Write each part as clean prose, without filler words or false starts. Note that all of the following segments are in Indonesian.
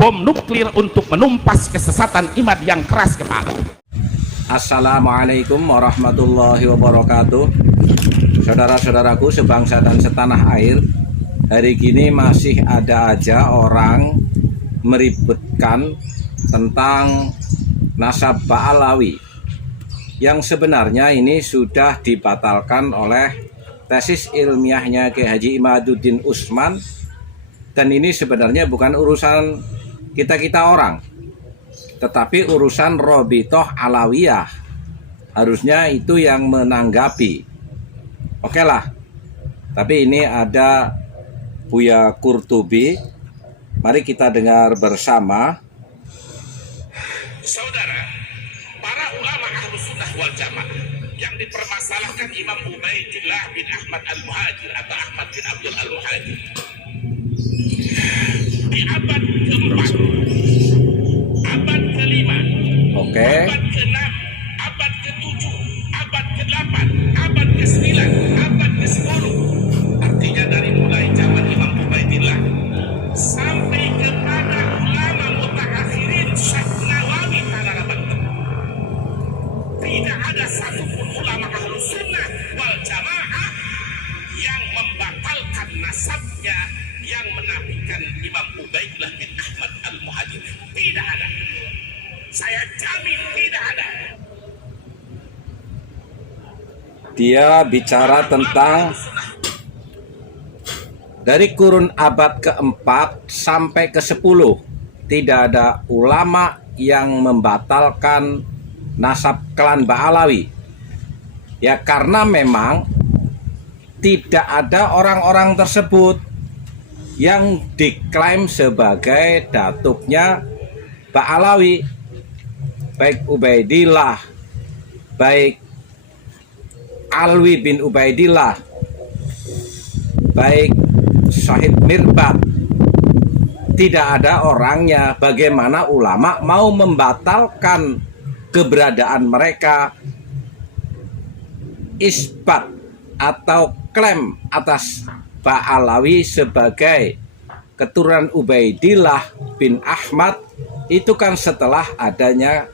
bom nuklir untuk menumpas kesesatan iman yang keras kepala. Assalamualaikum warahmatullahi wabarakatuh. Saudara-saudaraku sebangsa dan setanah air, hari gini masih ada aja orang meributkan tentang nasab Ba'alawi yang sebenarnya ini sudah dibatalkan oleh tesis ilmiahnya Kiai Haji Imaduddin Usman, dan ini sebenarnya bukan urusan kita-kita orang, tetapi urusan Robitoh Alawiyah. Harusnya itu yang menanggapi. Oke lah, tapi ini ada Buya Qurtubi. Mari kita dengar bersama. Saudara, para ulama Ahlus Sunnah wal Jamaah yang dipermasalahkan Imam Ubaidillah bin Ahmad Al-Muhajir atau Ahmad bin Abdul Al-Muhajir di abad ke-4, abad ke-5, abad ke-6, abad ke-7, abad ke-8, abad ke-9, abad ke-10. Artinya dari mulai zaman Imam Ubaidillah sampai kepada ulama mutakhirin Syekh Nawawi Tanara Banten, tidak ada satupun ulama Ahlus Sunnah wal Jamaah yang membatalkan nasabnya, yang menafikan Imam Ubaidillah bin Ahmad Al-Muhajir. Tidak ada. Saya jamin tidak ada. Dia bicara tentang dari kurun abad ke-4 sampai ke-10 tidak ada ulama yang membatalkan nasab klan Ba'alawi. Ya karena memang tidak ada orang-orang tersebut yang diklaim sebagai datuknya Ba'alawi, baik Ubaidillah, baik Alwi bin Ubaidillah, baik Syahid Mirbad. Tidak ada orangnya. Bagaimana ulama mau membatalkan keberadaan mereka, isbat atau klaim atas Ba'alawi sebagai keturunan Ubaidillah bin Ahmad? Itu kan setelah adanya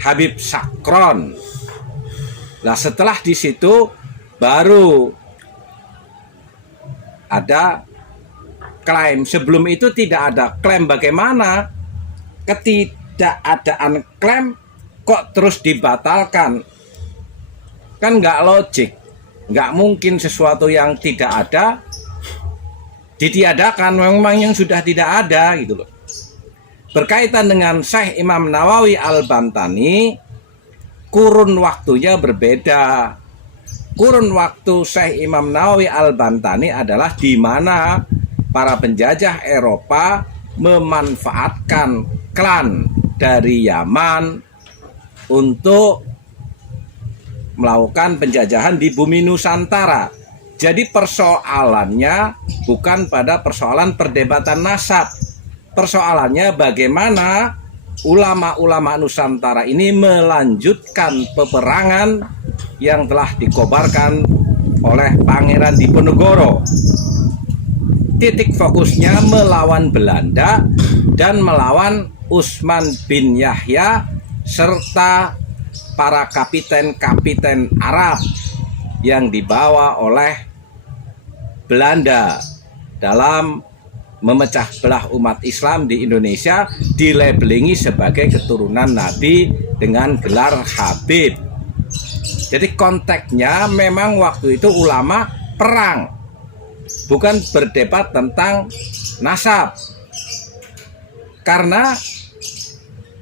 Habib Sakron. Nah setelah di situ baru ada klaim. Sebelum itu tidak ada klaim. Bagaimana ketidakadaan klaim kok terus dibatalkan? Kan nggak logik. Nggak mungkin sesuatu yang tidak ada ditiadakan. Memang yang sudah tidak ada gitu loh. Berkaitan dengan Syekh Imam Nawawi Al-Bantani, kurun waktunya berbeda. Kurun waktu Syekh Imam Nawawi Al-Bantani adalah di mana para penjajah Eropa memanfaatkan klan dari Yaman untuk melakukan penjajahan di bumi Nusantara. Jadi persoalannya bukan pada persoalan perdebatan nasab. Persoalannya bagaimana ulama-ulama Nusantara ini melanjutkan peperangan yang telah dikobarkan oleh Pangeran Diponegoro. Titik fokusnya melawan Belanda dan melawan Utsman bin Yahya serta para kapiten-kapiten Arab yang dibawa oleh Belanda dalam memecah belah umat Islam di Indonesia, dilabelingi sebagai keturunan Nabi dengan gelar Habib. Jadi konteksnya memang waktu itu ulama perang, bukan berdebat tentang nasab. Karena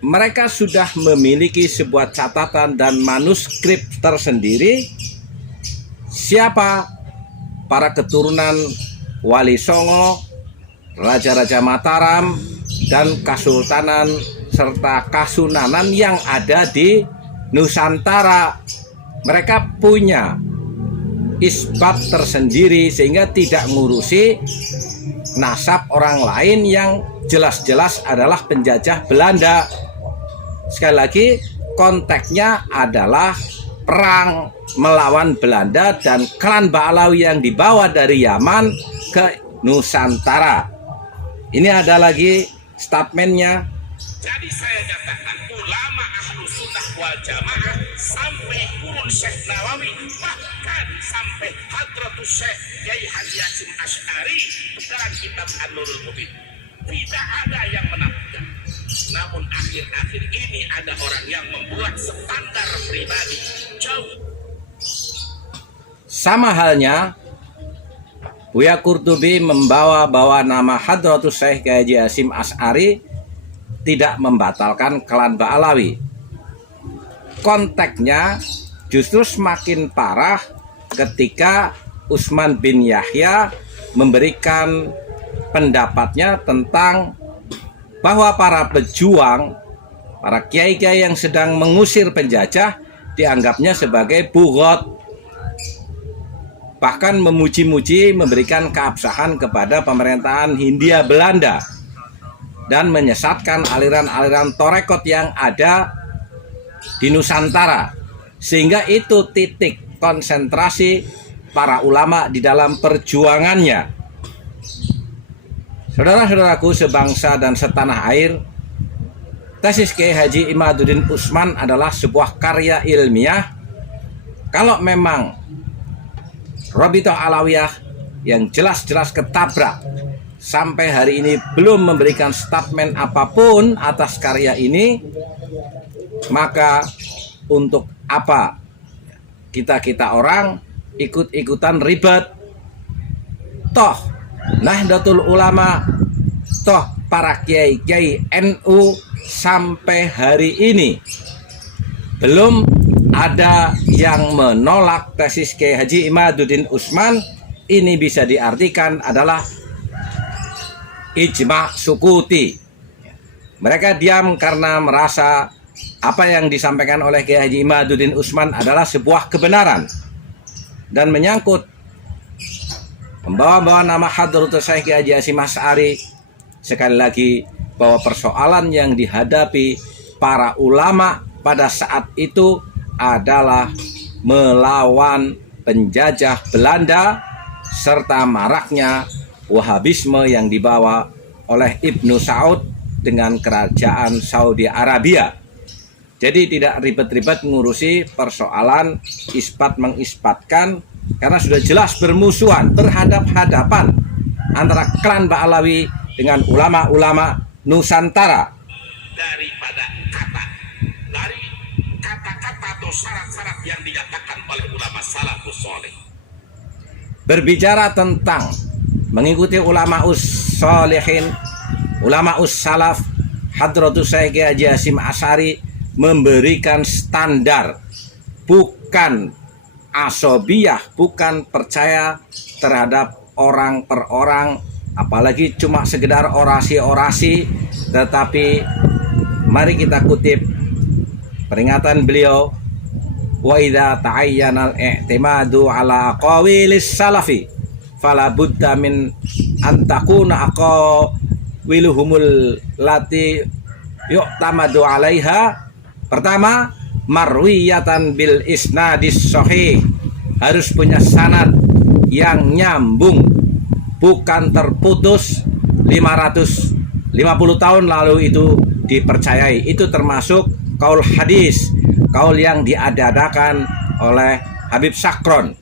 mereka sudah memiliki sebuah catatan dan manuskrip tersendiri siapa para keturunan Wali Songo, Raja-Raja Mataram, dan Kasultanan serta Kasunanan yang ada di Nusantara. Mereka punya isbat tersendiri sehingga tidak ngurusi nasab orang lain yang jelas-jelas adalah penjajah Belanda. Sekali lagi, konteksnya adalah perang melawan Belanda dan klan Ba'alawi yang dibawa dari Yaman ke Nusantara. Ini ada lagi statementnya. Jadi saya nyatakan ulama ahlu sunnah wal jamaah sampai kurun Syekh Nawawi, bahkan sampai Hadratus Syekh Kiai Haji Hasyim Asy'ari dalam kitab An-Nurul Mubin, tidak ada yang menafikan. Namun akhir-akhir ini ada orang yang membuat standar pribadi jauh. Sama halnya Buya Qurtubi membawa nama Hadratus Syekh Kiai Haji Hasyim Asy'ari tidak membatalkan klan Ba'alawi. Konteksnya justru semakin parah ketika Utsman bin Yahya memberikan pendapatnya tentang bahwa para pejuang, para kiai-kiai yang sedang mengusir penjajah dianggapnya sebagai bughat. Bahkan memuji-muji, memberikan keabsahan kepada pemerintahan Hindia Belanda dan menyesatkan aliran-aliran torekot yang ada di Nusantara, sehingga itu titik konsentrasi para ulama di dalam perjuangannya. Saudara-saudaraku sebangsa dan setanah air, tesis Kiai Haji Imaduddin Utsman adalah sebuah karya ilmiah. Kalau memang Rabithah Alawiyah yang jelas-jelas ketabrak sampai hari ini belum memberikan statement apapun atas karya ini, maka untuk apa kita orang ikut-ikutan ribet? Toh Nahdlatul Ulama, toh para kiai-kiai NU sampai hari ini belum ada yang menolak tesis Kiai Haji Imaduddin Utsman. Ini bisa diartikan adalah ijma sukuti. Mereka diam karena merasa apa yang disampaikan oleh Kiai Haji Imaduddin Utsman adalah sebuah kebenaran. Dan menyangkut membawa nama Hadratus Syekh Kiai Haji Hasyim Asy'ari, sekali lagi bahwa persoalan yang dihadapi para ulama pada saat itu adalah melawan penjajah Belanda serta maraknya Wahabisme yang dibawa oleh Ibnu Saud dengan kerajaan Saudi Arabia. Jadi tidak ribet-ribet mengurusi persoalan isbat mengisbatkan, karena sudah jelas bermusuhan, berhadap-hadapan antara klan Ba'alawi dengan ulama-ulama Nusantara. Dari kata-kata atau syarat-syarat yang dinyatakan oleh ulama salafus saleh. Berbicara tentang mengikuti ulama us-shalihin, ulama us-salaf, Hadratus Syekh Kiai Haji Hasyim Asy'ari memberikan standar, bukan asobiyah, bukan percaya terhadap orang per orang, apalagi cuma sekedar orasi-orasi. Tetapi mari kita kutip peringatan beliau, wa idza ta'ayyana al-i'timadu ala aqawilis salafi fala budda min an takuna aqawiluhumul lati yu'tamadu 'alaiha. Pertama, marwiyatan bil isnadis sahih, harus punya sanad yang nyambung, bukan terputus 550 tahun lalu itu dipercayai. Itu termasuk kaul hadis, kaul yang diadakan oleh Habib Sakron.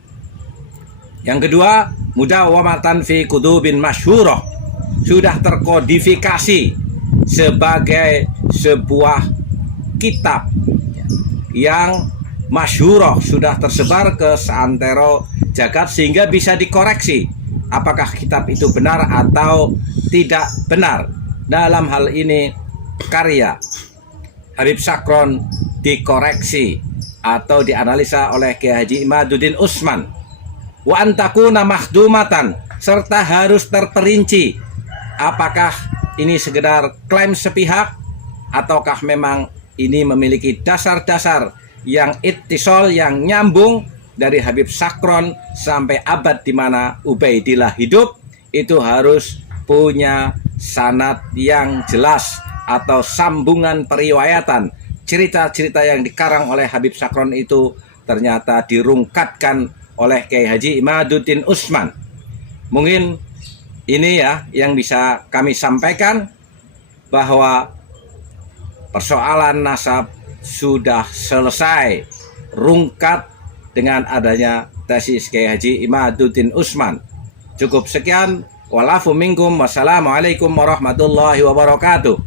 Yang kedua, mudawwamatan fi kutubin masyhurah, sudah terkodifikasi sebagai sebuah kitab yang masyhurah, sudah tersebar ke seantero jagat sehingga bisa dikoreksi apakah kitab itu benar atau tidak benar. Dalam hal ini karya Habib Sakron dikoreksi atau dianalisa oleh Kiai Haji Imaduddin Utsman. Wa antakuna mahdumatan, serta harus terperinci apakah ini sekedar klaim sepihak ataukah memang ini memiliki dasar-dasar yang ittisal, yang nyambung dari Habib Sakron sampai abad di mana Ubaidillah hidup. Itu harus punya sanad yang jelas atau sambungan periwayatan. Cerita-cerita yang dikarang oleh Habib Sakron itu ternyata dirungkatkan oleh Kiai Haji Imaduddin Utsman. Mungkin ini ya yang bisa kami sampaikan. bahwa persoalan nasab sudah selesai, rungkat dengan adanya tesis Kiai Haji Imaduddin Usman. Cukup sekian. Walafu minkum. Wassalamualaikum warahmatullahi wabarakatuh.